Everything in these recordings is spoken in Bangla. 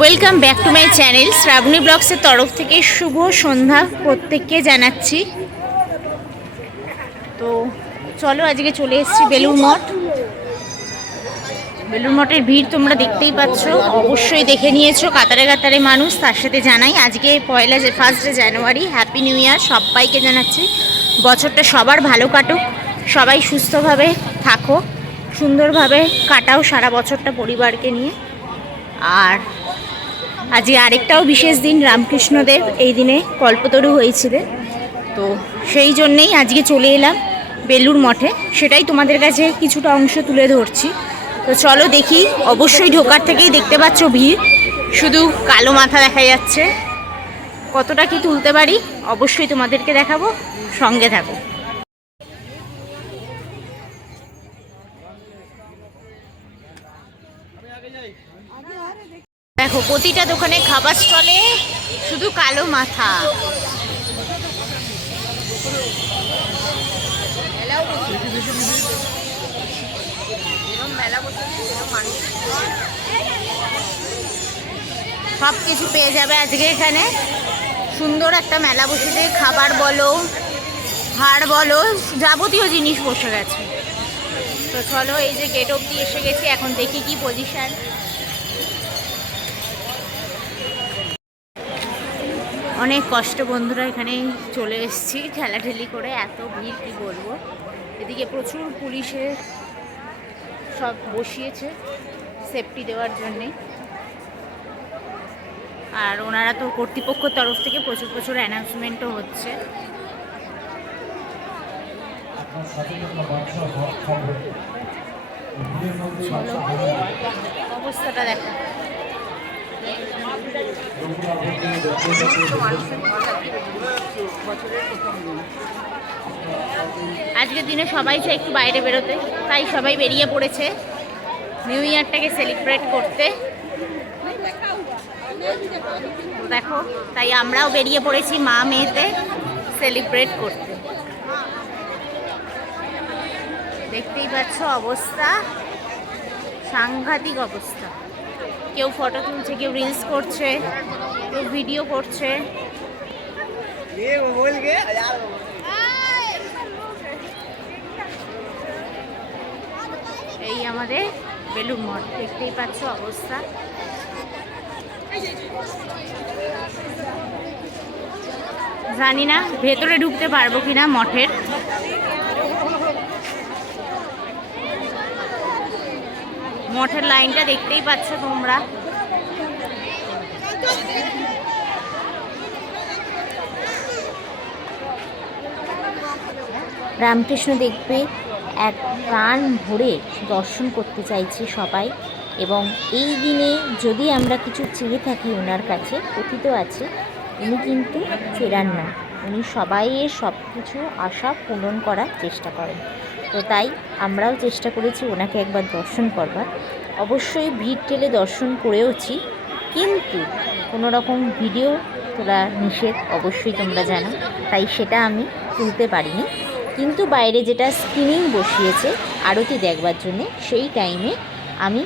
Welcome back to my channel. Shraboni ব্লগসের তরফ থেকে শুভ সন্ধ্যা প্রত্যেককে জানাচ্ছি। তো চলো, আজকে চলে এসেছি বেলুড় মঠ। বেলুড় মঠের ভিড় তোমরা দেখতেই পাচ্ছ, অবশ্যই দেখে নিয়েছো, কাতারে কাতারে মানুষ। তার সাথে জানাই আজকে first January, happy new year সবাইকে জানাচ্ছি। বছরটা সবার ভালো কাটুক, সবাই সুস্থভাবে থাকো, সুন্দরভাবে কাটাও সারা বছরটা পরিবারকে নিয়ে। আর আজকে আরেকটাও বিশেষ দিন, রামকৃষ্ণদেব এই দিনে কল্পতরু হয়েছিলেন। তো সেই জন্যেই আজকে চলে এলাম বেলুড় মঠে, সেটাই তোমাদের কাছে কিছুটা অংশ তুলে ধরছি। তো চলো দেখি। অবশ্যই ঢোকার থেকেই দেখতে পাচ্ছ ভিড়, শুধু কালো মাথা দেখা যাচ্ছে। কতটা কি তুলতে পারি অবশ্যই তোমাদেরকে দেখাবো, সঙ্গে থাকো। দেখো প্রতিটা দোকানে খাবার স্টলে শুধু কালো মাথা। সব কিছু পেয়ে যাবে আজকে এখানে। সুন্দর একটা মেলা বসেছে, খাবার বলো, হাড় বলো, যাবতীয় জিনিস বসে গেছে। তো চলো, এই যে গেট অবধি এসে গেছি, এখন দেখি কি পজিশন। অনেক কষ্ট বন্ধুরা, এখানে চলে এসেছি ঠেলাঠেলি করে, এত ভিড় কি বলবো। এদিকে প্রচুর পুলিশে সব বসিয়েছে সেফটি দেওয়ার জন্যে। আর ওনারা তো কর্তৃপক্ষের তরফ থেকে প্রচুর প্রচুর অ্যানাউন্সমেন্টও হচ্ছে। অবস্থাটা দেখো, আজকের দিনে সবাই চায় একটু বাইরে বেরোতে, তাই সবাই বেরিয়ে পড়েছে নিউ ইয়ারটাকে সেলিব্রেট করতে। দেখো, তাই আমরাও বেরিয়ে পড়েছি মা মেয়েতে সেলিব্রেট করতে। দেখতেই পাচ্ছ অবস্থা, সাংঘাতিক অবস্থা। কেউ ফটো তুলছে, কেউ রিলস করছে, কেউ ভিডিও করছে। এই আমাদের বেলুড় মঠ, দেখতেই পাচ্ছ অবস্থা। জানি না ভেতরে ঢুকতে পারবো কিনা মঠের। মঠের লাইনটা দেখতেই পাচ্ছ তোমরা। রামকৃষ্ণ দেখবে এক প্রাণ ভরে দর্শন করতে চাইছি সবাই। এবং এই দিনে যদি আমরা কিছু চেয়ে থাকি ওনার কাছে, কথিত আছে উনি কিন্তু ফেরান না, উনি সবাইয়ের সব কিছু আশা পূরণ করার চেষ্টা করেন। তো তাই আমরাও চেষ্টা করেছি ওনাকে একবার দর্শন করবার। অবশ্যই ভিড় ঠেলে দর্শন করেওছি, কিন্তু কোনো রকম ভিডিও তোলা নিষেধ, অবশ্যই তোমরা জানো, তাই সেটা আমি তুলতে পারিনি। কিন্তু বাইরে যেটা স্ক্রিনিং বসিয়েছে আরতি দেখবার জন্যে, সেই টাইমে আমি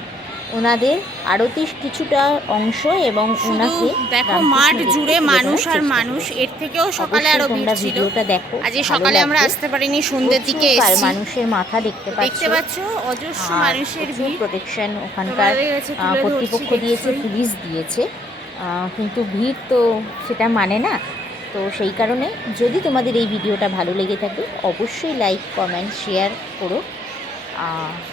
ওনাদের আরতির কিছুটা অংশ এবং ওনাকে দেখো মাঠ জুড়ে মানুষ আর মানুষ। এর থেকেও সকালে আরো ভিড় ছিল। দেখো আজ সকালে আমরা আসতে পারিনি, সন্ধ্যের দিকে এসেছি। মানুষের মাথা দেখতে পাচ্ছ, অজস্র মানুষের ভিড়। প্রোটেকশন ওখানকার কর্তৃপক্ষ দিয়েছে, পুলিশ দিয়েছে, কিন্তু ভিড় তো সেটা মানে না। তো সেই কারণে যদি তোমাদের এই ভিডিওটা ভালো লেগে থাকে অবশ্যই লাইক, কমেন্ট, শেয়ার করো।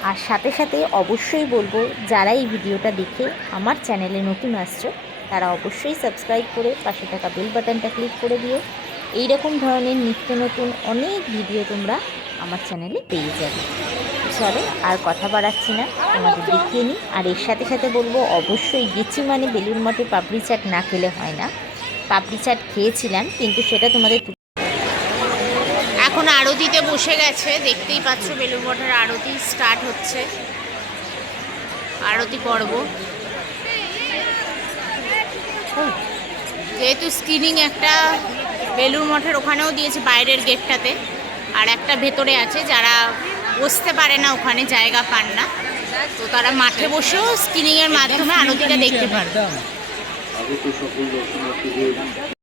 আর সাথে সাথে অবশ্যই বলবো, যারা এই ভিডিওটা দেখে আমার চ্যানেলে নতুন আসছো তারা অবশ্যই সাবস্ক্রাইব করে পাশে থাকা বেল বাটনটা ক্লিক করে দিও। এই রকম ধরনের নিত্য নতুন অনেক ভিডিও তোমরা আমার চ্যানেলে পেয়ে যাবে। চলো আর কথা বাড়াচ্ছি না, তোমাদের দেখিয়ে নিই। আর এর সাথে সাথে বলবো, অবশ্যই গেছি মানে বেলুড় মঠে পাপড়ি চাট না খেলে হয় না। পাপড়ি চাট খেয়েছিলাম, কিন্তু সেটা তোমাদের এখন আরতিতে বসে গেছে। দেখতেই পাচ্ছ বেলুড় মঠের আরতি স্টার্ট হচ্ছে, আরতি পর্ব। যেহেতু স্ক্রিনিং একটা বেলুড় মঠের ওখানেও দিয়েছে বাইরের গেটটাতে, আর একটা ভেতরে আছে, যারা বসতে পারে না ওখানে জায়গা পান না, তো তারা মাঠে বসেও স্ক্রিনিংয়ের মাধ্যমে আরতিটা দেখতে পারবে। আগত সকল দর্শনার্থীদের